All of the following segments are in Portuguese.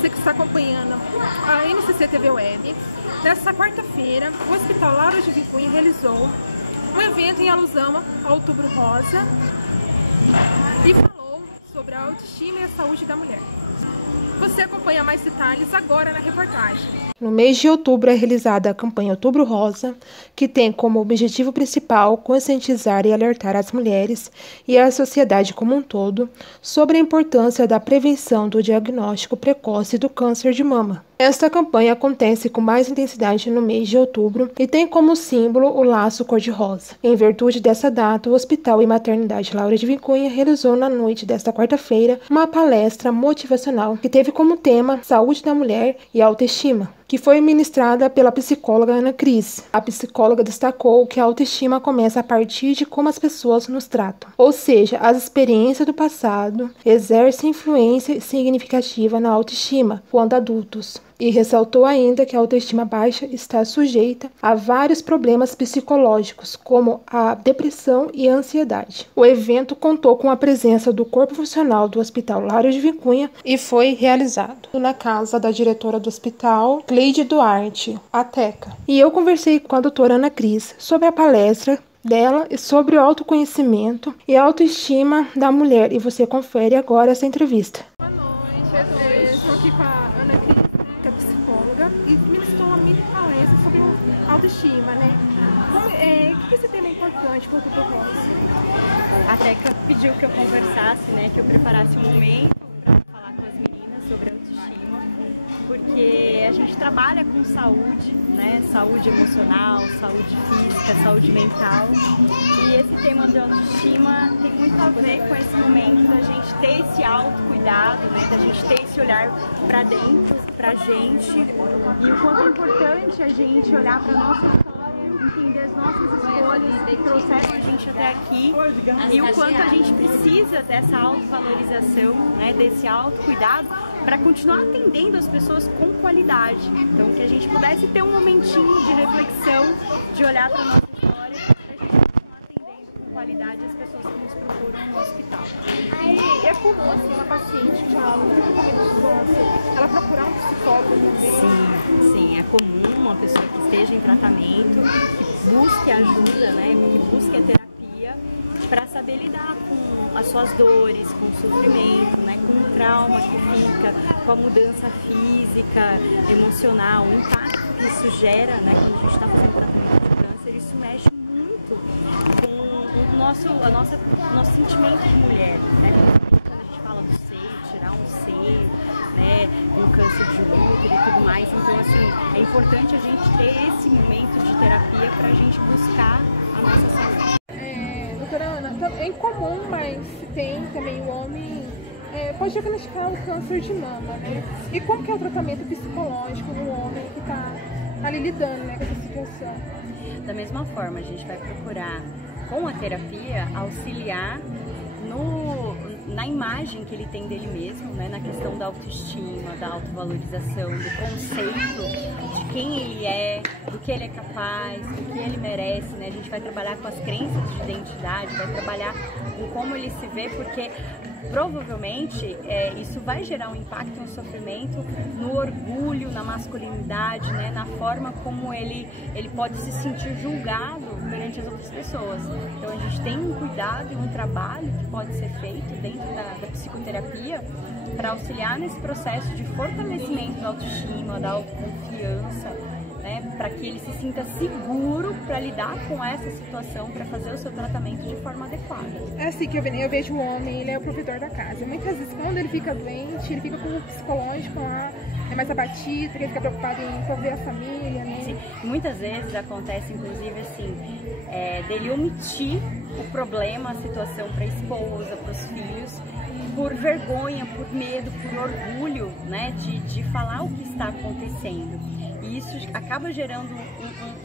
você que está acompanhando a NCC TV Web. Nesta quarta-feira, o Hospital Lauro de Vicunha realizou um evento em alusão ao Outubro Rosa e falou sobre a autoestima e a saúde da mulher. Você acompanha mais detalhes agora na reportagem. No mês de outubro é realizada a campanha Outubro Rosa, que tem como objetivo principal conscientizar e alertar as mulheres e a sociedade como um todo sobre a importância da prevenção do diagnóstico precoce do câncer de mama. Esta campanha acontece com mais intensidade no mês de outubro e tem como símbolo o laço cor-de-rosa. Em virtude dessa data, o Hospital e Maternidade Lauro de Vicunha realizou na noite desta quarta-feira uma palestra motivacional que teve como tema Saúde da Mulher e Autoestima, que foi ministrada pela psicóloga Ana Cris. A psicóloga destacou que a autoestima começa a partir de como as pessoas nos tratam, ou seja, as experiências do passado exercem influência significativa na autoestima quando adultos. E ressaltou ainda que a autoestima baixa está sujeita a vários problemas psicológicos, como a depressão e a ansiedade. O evento contou com a presença do corpo funcional do Hospital Lauro de Vicunha e foi realizado na casa da diretora do hospital, Cleide Duarte, a Teca. E eu conversei com a doutora Ana Cris sobre a palestra dela e sobre o autoconhecimento e a autoestima da mulher. E você confere agora essa entrevista. Boa noite, estou aqui com a Ana Cris, que é psicóloga, e ministrou uma mini palestra sobre autoestima, né? O que esse tema é importante para o Outubro Rosa? A Teca pediu que eu conversasse, né, que eu preparasse um momento para falar com as meninas sobre autoestima, porque a gente trabalha com saúde, né, saúde emocional, saúde física, saúde mental, e esse tema de autoestima tem muito a ver com esse momento da gente ter esse autocuidado, né, da gente ter esse olhar para dentro, pra gente, e o quanto é importante a gente olhar para nossa história, entender as nossas escolhas que trouxeram a gente até aqui e o quanto a gente precisa dessa autovalorização, né, desse autocuidado para continuar atendendo as pessoas com qualidade. Então, que a gente pudesse ter um momentinho de reflexão, de olhar para a nossa história, para a gente continuar atendendo com qualidade as pessoas que nos procuram no hospital. E é comum, assim, uma paciente que fala muito com câncer, ela procurar um psicólogo também? Sim, é comum uma pessoa que esteja em tratamento, que busque ajuda, né, que busque a terapia para saber lidar com as suas dores, com o sofrimento, né, com o trauma que fica, com a mudança física, emocional, o impacto que isso gera, né, quando a gente está fazendo tratamento de câncer. Isso mexe muito com o nosso sentimento de mulher, né, quando a gente fala do seio, tirar um seio, né, um câncer de útero e tudo mais. Então, assim, é importante a gente ter esse momento de terapia para a gente buscar a nossa saúde. Doutora Ana, é incomum, mas tem também o homem pode diagnosticar o câncer de mama, né? E como que é o tratamento psicológico do homem que está ali lidando, né, com essa situação? Da mesma forma, a gente vai procurar, com a terapia, auxiliar na imagem que ele tem dele mesmo, né, na questão da autoestima, da autovalorização, do conceito de quem ele é, do que ele é capaz, do que ele merece, né? A gente vai trabalhar com as crenças de identidade, vai trabalhar com como ele se vê, porque provavelmente isso vai gerar um impacto e um sofrimento no orgulho, na masculinidade, né, na forma como ele pode se sentir julgado perante as outras pessoas. Então a gente tem um cuidado e um trabalho que pode ser feito dentro da psicoterapia para auxiliar nesse processo de fortalecimento da autoestima, da autoconfiança, né, para que ele se sinta seguro para lidar com essa situação, para fazer o seu tratamento de forma adequada. É assim que eu vejo o homem, ele é o provedor da casa. Muitas vezes, quando ele fica doente, ele fica com o psicológico lá, é mais abatido, ele fica preocupado em prover a família, né? Sim. Muitas vezes acontece, inclusive, assim, dele omitir o problema, a situação para a esposa, para os filhos, por vergonha, por medo, por orgulho, né, de falar o que está acontecendo. E isso acaba gerando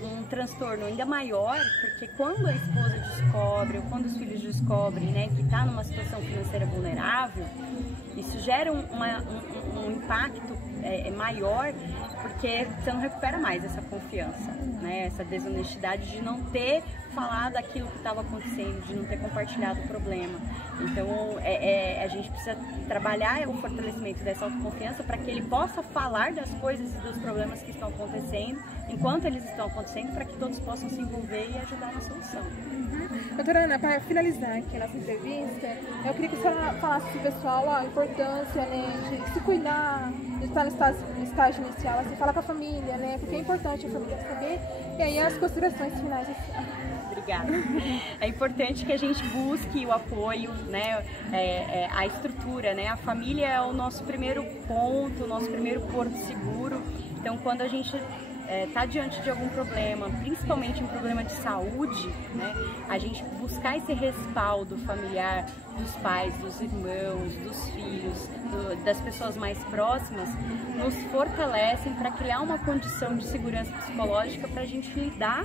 um transtorno ainda maior, porque quando a esposa descobre, ou quando os filhos descobrem, né, que está numa situação financeira vulnerável, isso gera um impacto maior, porque você não recupera mais essa confiança, né, essa desonestidade de não ter falado aquilo que estava acontecendo, de não ter compartilhado o problema. Então a gente precisa trabalhar o fortalecimento dessa autoconfiança para que ele possa falar das coisas e dos problemas que estão acontecendo, enquanto eles estão acontecendo, para que todos possam se envolver e ajudar na solução. Doutora Ana, para finalizar aqui a nossa entrevista, eu queria que a senhora falasse para o pessoal a importância, né, de se cuidar, de estar no estágio inicial, assim, falar com a família, né, porque é importante a família saber, e aí as considerações finais. Obrigada. É importante que a gente busque o apoio, né, a estrutura, né, a família é o nosso primeiro ponto, o nosso primeiro porto seguro. Então, quando a gente está diante de algum problema, principalmente um problema de saúde, né, a gente buscar esse respaldo familiar dos pais, dos irmãos, dos filhos, das pessoas mais próximas, nos fortalecem para criar uma condição de segurança psicológica para a gente lidar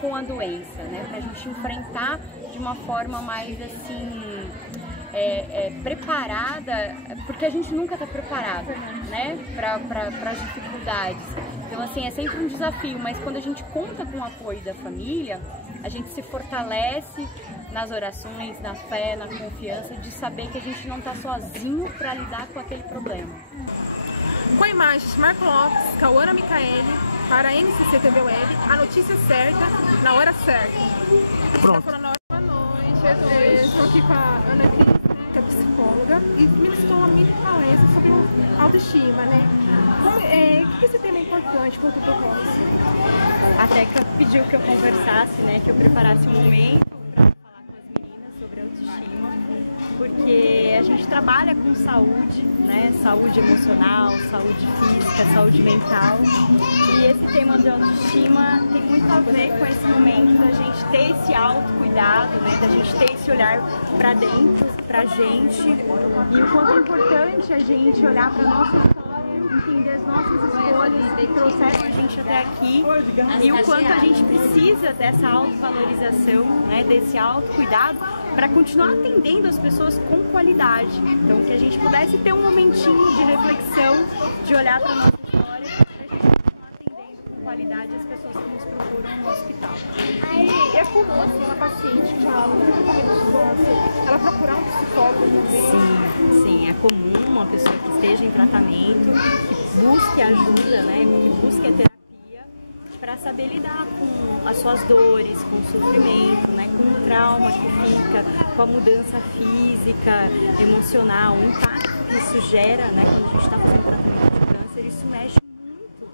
com a doença, né, para a gente enfrentar de uma forma mais assim preparada, porque a gente nunca está preparado, né, para as dificuldades. Então, assim, é sempre um desafio, mas quando a gente conta com o apoio da família, a gente se fortalece nas orações, na fé, na confiança de saber que a gente não está sozinho para lidar com aquele problema. Com imagens Marco Lopes, Cauana Micaeli, para a NCC TV Web, a notícia certa, na hora certa. Pronto. Boa noite, estou aqui com a Ana Cris, que é psicóloga, e ministrou uma mini palestra sobre autoestima, né? O que esse tema é importante para o Outubro Rosa? A Teca pediu que eu conversasse, né, que eu preparasse um momento para falar com as meninas sobre autoestima, porque a gente trabalha com saúde, né, saúde emocional, saúde física, saúde mental, e esse tema de autoestima tem muito a ver com esse momento da gente ter esse autocuidado, né, da gente ter esse olhar para dentro, pra gente, e o quanto é importante a gente olhar para nossa história, entender as nossas escolhas que trouxeram a gente até aqui, e o quanto a gente precisa dessa autovalorização, né, desse autocuidado para continuar atendendo as pessoas com qualidade. Então, que a gente pudesse ter um momentinho de reflexão, de olhar para a nossa história, para a gente continuar atendendo com qualidade as pessoas que nos procuram no hospital. E é comum, assim, uma paciente que fala ela procurar um psicólogo também? Sim, é comum uma pessoa que esteja em tratamento, que busque ajuda, né, que busque a terapia, para saber lidar com as suas dores, com o sofrimento, né, com o trauma que fica, com a mudança física, emocional, o impacto que isso gera, né, quando a gente está fazendo tratamento de câncer. Isso mexe muito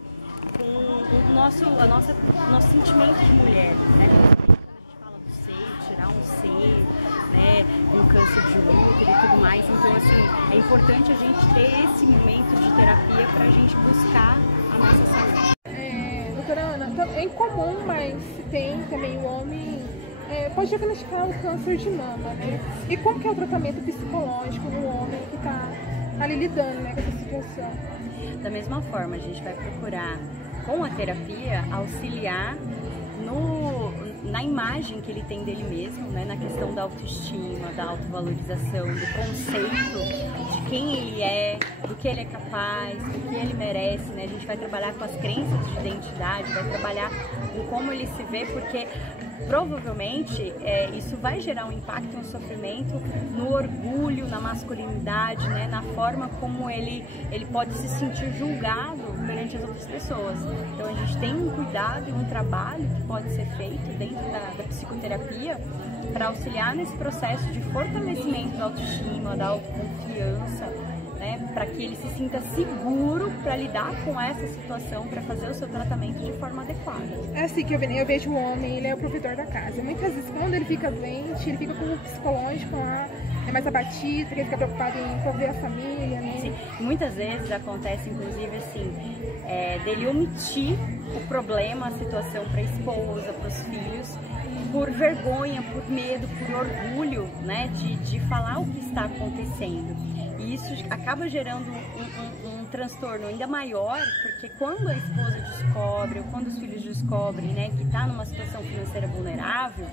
com o nosso sentimento de mulher, né? Quando a gente fala do seio, tirar um seio, né, um câncer de útero e tudo mais. Então, assim, é importante a gente ter esse momento de terapia para a gente buscar a nossa saúde. Doutora Ana, é incomum, mas tem também o homem pode diagnosticar o câncer de mama, né? E como que é o tratamento psicológico no homem que está ali lidando, né, com essa situação? Da mesma forma, a gente vai procurar, com a terapia, auxiliar na imagem que ele tem dele mesmo, né, na questão da autoestima, da autovalorização, do conceito de quem ele é, do que ele é capaz, do que ele merece, né? A gente vai trabalhar com as crenças de identidade, vai trabalhar com como ele se vê, porque provavelmente isso vai gerar um impacto, um sofrimento no orgulho, na masculinidade, né, na forma como ele pode se sentir julgado perante as outras pessoas. Então a gente tem um cuidado e um trabalho que pode ser feito dentro da psicoterapia para auxiliar nesse processo de fortalecimento da autoestima, da autoconfiança, né, para que ele se sinta seguro para lidar com essa situação, para fazer o seu tratamento de forma adequada. É assim que eu vejo o homem, ele é o provedor da casa. Muitas vezes, quando ele fica doente, ele fica com o psicológico lá, é mais abatido, porque ele fica preocupado em envolver a família, né? Sim, muitas vezes acontece, inclusive, assim, dele omitir o problema, a situação para a esposa, para os filhos, por vergonha, por medo, por orgulho, né, de falar o que está acontecendo. E isso acaba gerando um transtorno ainda maior, porque quando a esposa descobre, ou quando os filhos descobrem, né, que está numa situação financeira vulnerável,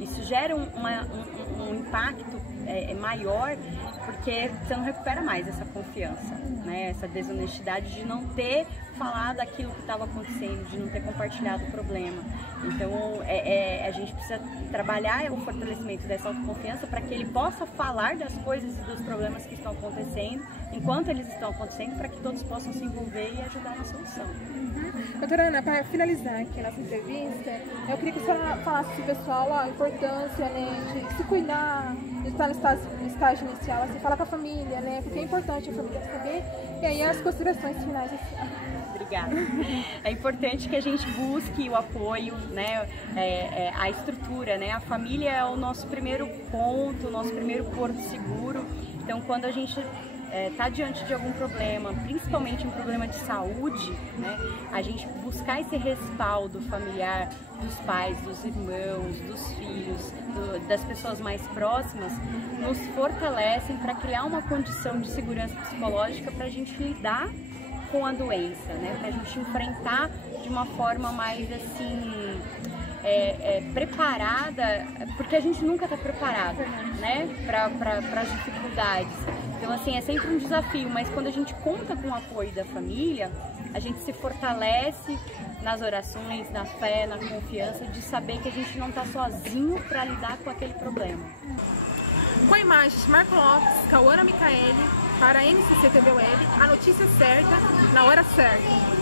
isso gera um impacto é maior, porque você não recupera mais essa confiança, né? Essa desonestidade de não ter falado aquilo que estava acontecendo, de não ter compartilhado o problema. Então, a gente precisa trabalhar o fortalecimento dessa autoconfiança para que ele possa falar das coisas e dos problemas que estão acontecendo, enquanto eles estão acontecendo, para que todos possam se envolver e ajudar na solução. Doutora Ana, para finalizar aqui a nossa entrevista, eu queria que você falasse para o pessoal a importância, né, de se cuidar, de estar no estágio inicial, assim, falar com a família, né, porque é importante a família saber, e aí as considerações finais. Obrigada. É importante que a gente busque o apoio, né, a estrutura, né, a família é o nosso primeiro ponto, o nosso primeiro porto seguro. Então, quando a gente está diante de algum problema, principalmente um problema de saúde, né, a gente buscar esse respaldo familiar dos pais, dos irmãos, dos filhos, das pessoas mais próximas, nos fortalecem para criar uma condição de segurança psicológica para a gente lidar com a doença, né, para a gente enfrentar de uma forma mais assim preparada, porque a gente nunca está preparado, né, para as dificuldades. Então, assim, é sempre um desafio, mas quando a gente conta com o apoio da família, a gente se fortalece nas orações, na fé, na confiança de saber que a gente não está sozinho para lidar com aquele problema. Com imagens de Marco Lopes, Cauana Micaeli, para a NCC TV Web, a notícia certa, na hora certa.